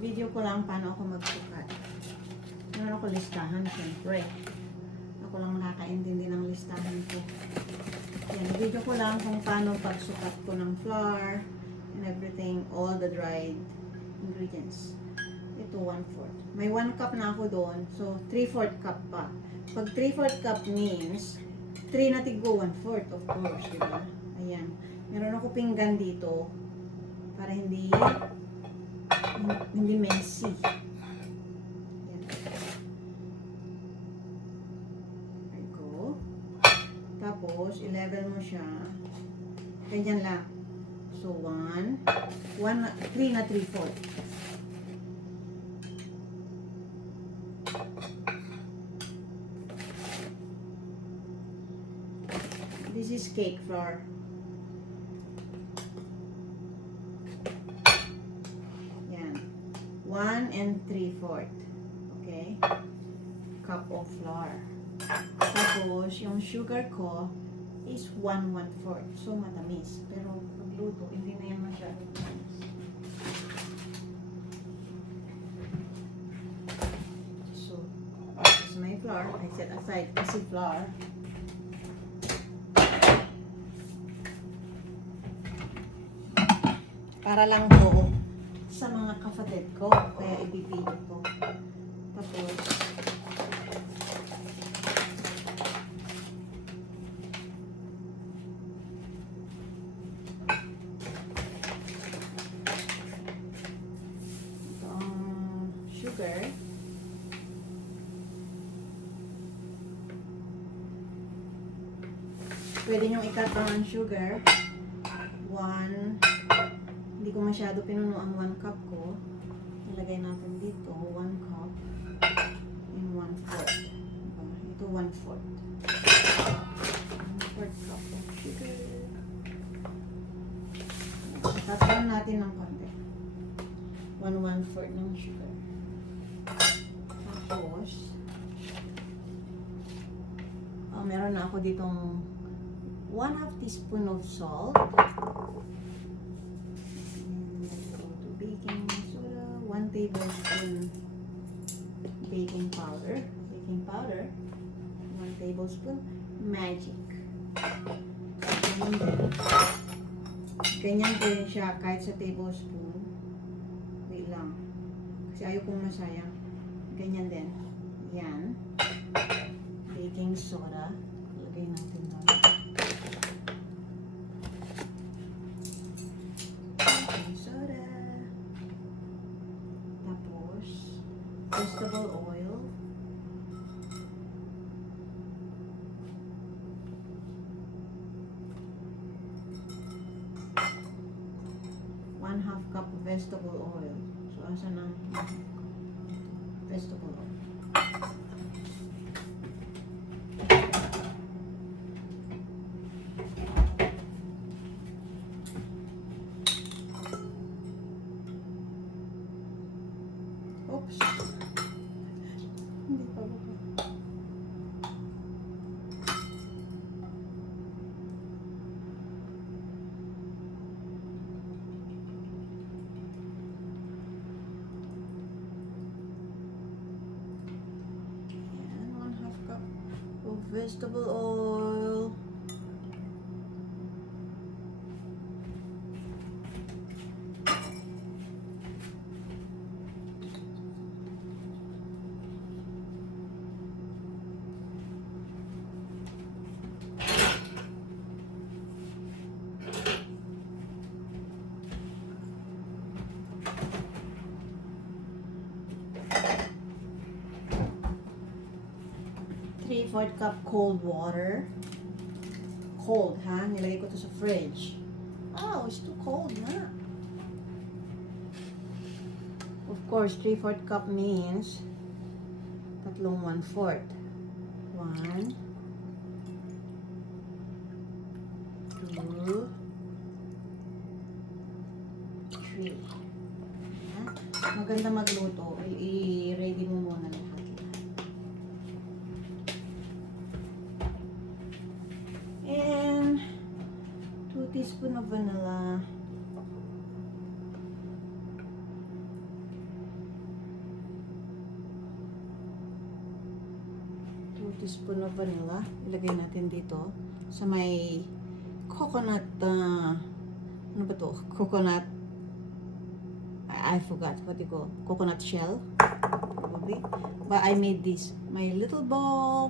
Video ko lang paano ako magsukat. Meron ako listahan, siyempre. Ako lang nakakaintindi ng listahan ko. Yan, video ko lang kung paano pagsukat ko ng flour and everything, all the dried ingredients. Ito, 1/4. May 1 cup na ako doon, so 3/4 cup pa. Pag 3/4 cup means 3 na tigbo, 1/4 of course, diba? Ayan. Meron ako pinggan dito para hindi messy. Ayan. There you go. Tapos, i-level mo siya. Ganyan lang. So, 3 na 3/4. This is cake flour. Yan. 1 and 3/4. Okay? Cup of flour. Tapos, yung sugar ko is 1/4. So, matamis. Pero, pagluto, hindi na yan masyado matamis. So, this is my flour. I set aside kasi flour. Para lang po sa mga kapatid ko. Kaya ibibigay ko. Tapos, itong sugar. Pwede nyo i-cut down ang sugar. Hindi ko masyado pinuno ang 1 cup ko. Nilagay natin dito, 1 cup and 1/4. Ito 1/4. 1/4 cup of sugar. Tatapan natin ng konti. 1/4 ng sugar. Tapos, meron na ako ditong 1/2 teaspoon of salt. Baking soda, 1 tablespoon baking powder, 1 tablespoon magic. Ganyan po yun siya kahit sa tablespoon. Wait lang. Kasi ayaw kong masayang. Ganyan din. Yan. Baking soda. Lagay natin na. Baking soda. Vegetable oil. One-half cup of vegetable oil. So, asan ang vegetable oil? Oops. Hindi pa ba? Ayan, 1/2 cup of vegetable oil. Three-fourth cup cold water. Cold, ha? Nilagay ko to sa fridge. Oh, it's too cold na. Of course, 3/4 cup means tatlong 1/4. 1, 2, 3. Maganda magluto. I-ready mo muna lahat. And 2 teaspoon of vanilla. teaspoon of vanilla. Ilagay natin dito sa may coconut, ano ba to? Coconut, I forgot what you call, coconut shell, probably. But I made this, my little ball.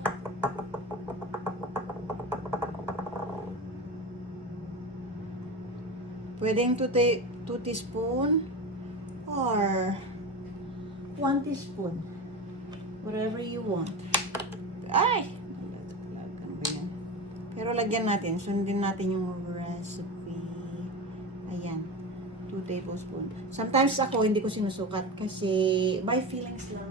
Pwedeng 2 teaspoon or 1 teaspoon. Whatever you want. Ay! Ano ba yan? Pero lagyan natin. Sundin natin yung recipe. Ayan. 2 tablespoon. Sometimes ako hindi ko sinusukat kasi by feelings lang.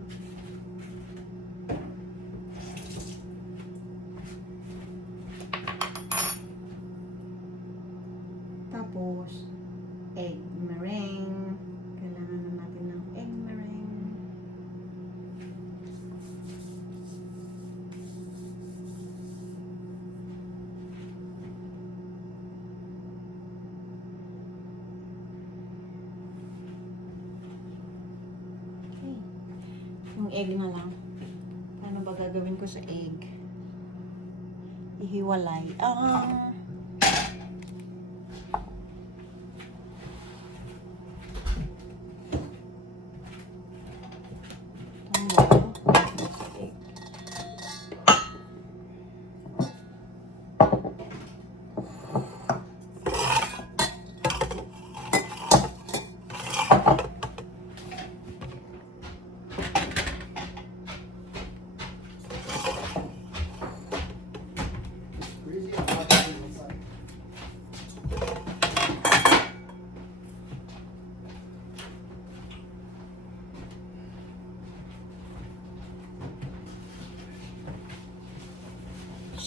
Tapos, egg meringue. Kailangan na natin ng egg meringue. Okay. Yung egg na lang. Paano ba gagawin ko sa egg? Ihiwalay.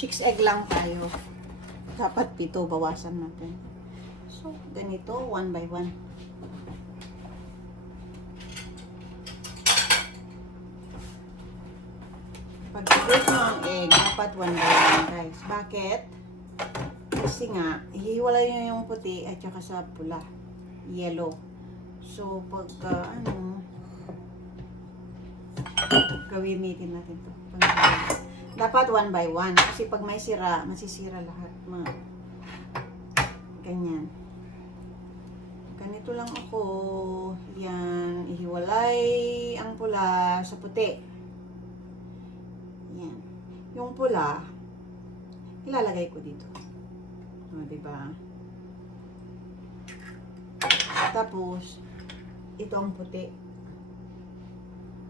Six egg lang tayo. Dapat 7, bawasan natin. So, ganito, 1 by 1. Pag break mo ang egg, dapat 1 by 1, guys. Bakit? Kasi nga, hihiwalay nyo yung puti at saka sa pula. Yellow. So, pagka, gawinitin natin to. Dapat 1 by 1. Kasi pag may sira, masisira lahat. Ganyan. Ganito lang ako. Yan. Ihiwalay ang pula sa puti. Yan. Yung pula, ilalagay ko dito. Diba? Tapos, ito ang puti.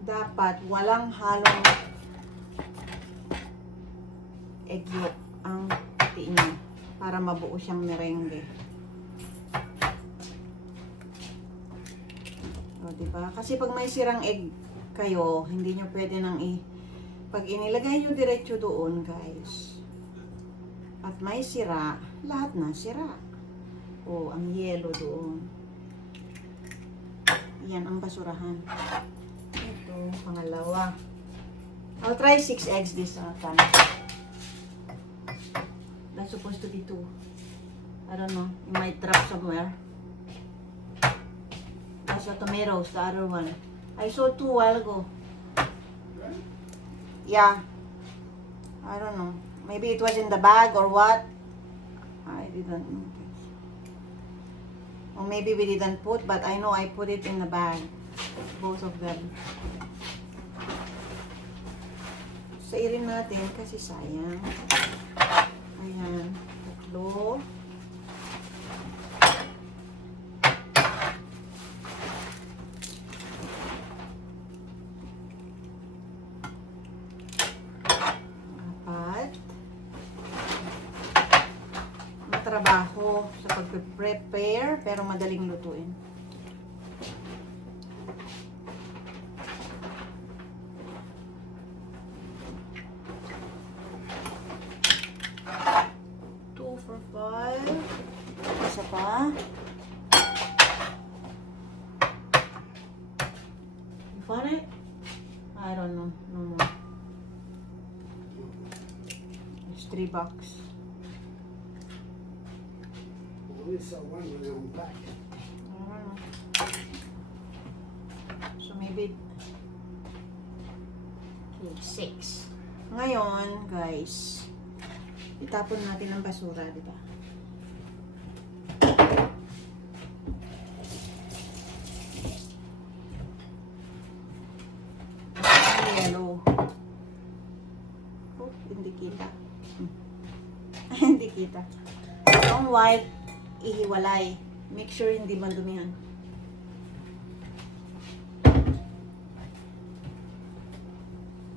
Dapat walang halong egg yolk ang puti niya para mabuo siyang merengue. O, diba? Kasi pag may sirang egg kayo, hindi nyo pwede nang pag inilagay nyo diretso doon, guys, at may sira, lahat na sira. O, ang yellow doon. Yan ang basurahan. Ito, pangalawa. I'll try 6 eggs this time. That's supposed to be 2. I don't know. It might drop somewhere. That's the tomatoes, the other one. I saw 2 while ago. Yeah. I don't know. Maybe it was in the bag or what. I didn't notice. Or maybe we didn't put, but I know I put it in the bag. Both of them. Sairin natin kasi sayang. Ayan. 3. Trabaho sa pag-prepare pero madaling lutuin. Two for 5. Isa pa. You found it? I don't know. No more. It's $3. Only saw one when I unpacked. I don't know. So maybe okay, 6. Ngayon, guys, itapon natin ang basura, di ba? Yellow. Oh, hindi kita. Hindi kita. Yung white, ihiwalay. Make sure hindi mandumihan.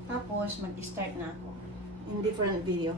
Tapos, mag-start na ako. In different video.